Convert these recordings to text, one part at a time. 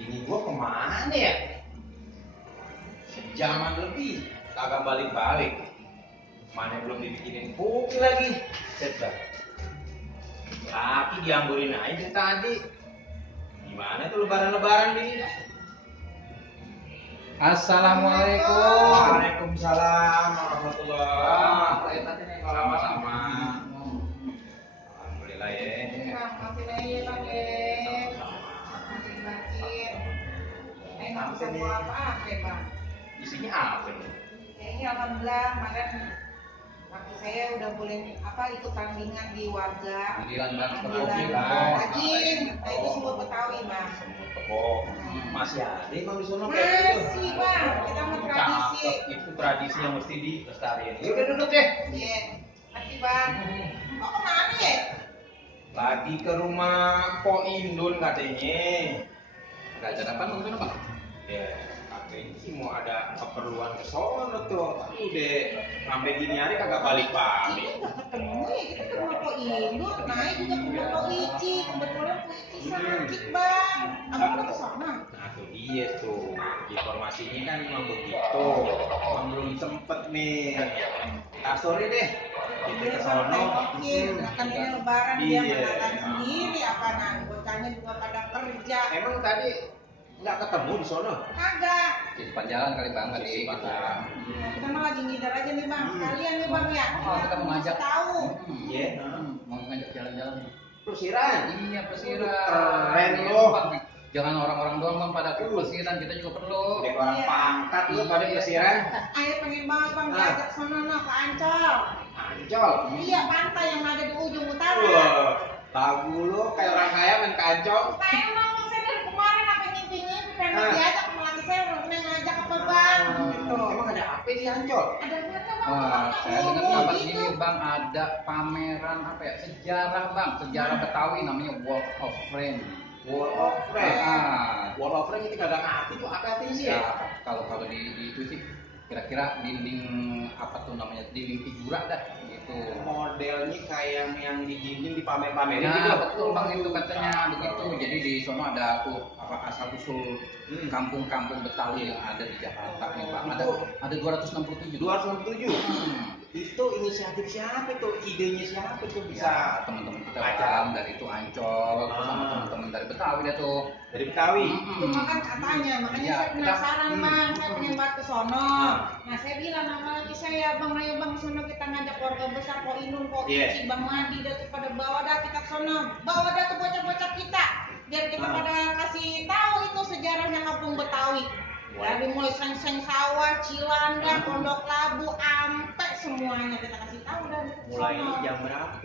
Bini gua kemana ya? Sejaman lebih kagak balik-balik. Mana belum dibikinin kopi lagi. Set. Laki diamburin aja tadi. Gimana tuh lebaran-lebaran bini? Assalamualaikum. Waalaikumsalam warahmatullahi wabarakatuh. Sama-sama. Alhamdulillah ya. Maafin aja bang ya. Maafin banget. Nggak bisa bawa apa-apa ya bang. Isinya apa nih? Ya ini alhamdulillah kemarin laki saya udah boleh ikut tandingan di warga. Panggilan bang, Rajin. Nah itu semua Betawi bang. Semut kebok. Masih ada emang di sono kayak gitu? Masih bang. Kita mau tradisi. Itu tradisi yang mesti dilestarikan. Ya udah duduk deh. Iya. Masih bang. Kok kemana ya? Lagi ke rumah Po Indun katanya. Ada apa maksudnya bang? Ya, katanya sih mau ada keperluan ke sono tuh. Tapi udah sampai gini hari kagak balik-balik. Kita nggak ketemu ya. Kita ke rumah Po Indun. Naik juga ke rumah Po Ici. Kebetulan Po Ici sakit bang. Abang udah ke sana? Nah tuh dia tuh. Informasinya kan memang begitu. Emang belum sempet nih. Nah, sore deh. Kita ke sono. Kan ini lebaran Iya. dia makan sendiri apaan. Bocahnya juga pada kerja. Emang tadi nggak ketemu di sono? Kagak. Di depan jalan kali bang tadi. Kita mah lagi ngidar aja nih bang. Sekalian nih bang ya. Oh, kita mau ngajak. Tahu. Iya. Mau ngajak jalan-jalan. Pelesiran. Iya pelesiran. Keren Iya, loh. Bang. Jangan orang-orang doang bang pada pelesiran, kita juga perlu. Udah orang pangkat lu pada pelesiran. Ayo pengen banget bang diajak sana nah ke Ancol. Ancol. Iya pantai yang ada di ujung utara. Wah, lagu lu kayak orang kaya main ke Ancol. Nah emang bang saya dari kemarin apa ngimpi-ngimpi pengen diajak sama laki saya pengen ngajak apa bang gitu. Emang ada apa di Ancol? Ada apa bang? Wah, saya dengar Ngomong kabar gitu. ini bang ada pameran apa ya sejarah bang, sejarah Betawi namanya Walk of Fame. Wall of Fame. Ah, Wall of Fame itu kagak ngerti tuh apa artinya sih ya? ya, kalau di itu sih kira-kira dinding apa tuh namanya dinding figura dah gitu. Modelnya kayak yang di dinding di pamer-pamerin Ya gitu. betul bang itu katanya begitu. Jadi di sono ada tuh apa asal usul kampung-kampung Betawi yang ada di Jakarta nih bang. Ada 267. 267. Hmm. Itu inisiatif siapa tuh? Idenya siapa tuh bisa? Ya teman-teman kita bang dari itu Ancol sama teman-teman dari Betawi dah tuh. Dari Betawi. Cuma kan katanya, makanya Iya, saya penasaran bang, saya pengen banget ke sono. Nah. Nah saya bilang sama laki saya, bang ayo bang sono kita ngajak keluarga besar, Po Inun, Po Iya. Ici, Bang Madi, dah tuh pada bawa dah kita ke sono, bawa dah ke bocah-bocah kita, biar kita pada kasih tahu itu sejarahnya kampung Betawi. Dari mulai seng-seng sawah, Cilandak, Pondok Labu, ampe semuanya kita kasih tahu dah di Mulai sono. jam berapa?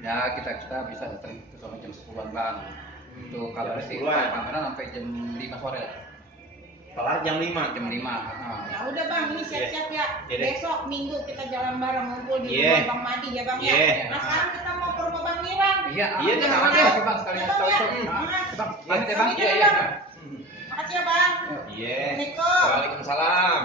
Ya kita bisa datang ke sono jam 10-an bang. Itu kalau Jam sih 10-an. pameran sampai jam 5 sore lah. Kelar jam 5. Jam 5. Ya udah bang, ini siap-siap ya. Iya deh. Besok Minggu kita jalan bareng ngumpul di Iya. rumah Bang Madi ya bang Iya. ya. Nah sekarang kita mau ke rumah Bang Miran. Iya, Iya, deh, sama makasih deh. bang sekalian Iya, tahu Bang, itu. ya. Nah, Mas. bang, Iya, pamit ya bang. Pamit dulu, Iya, iya. Bang. Makasih ya bang. Iya. Assalamualaikum. Waalaikumsalam.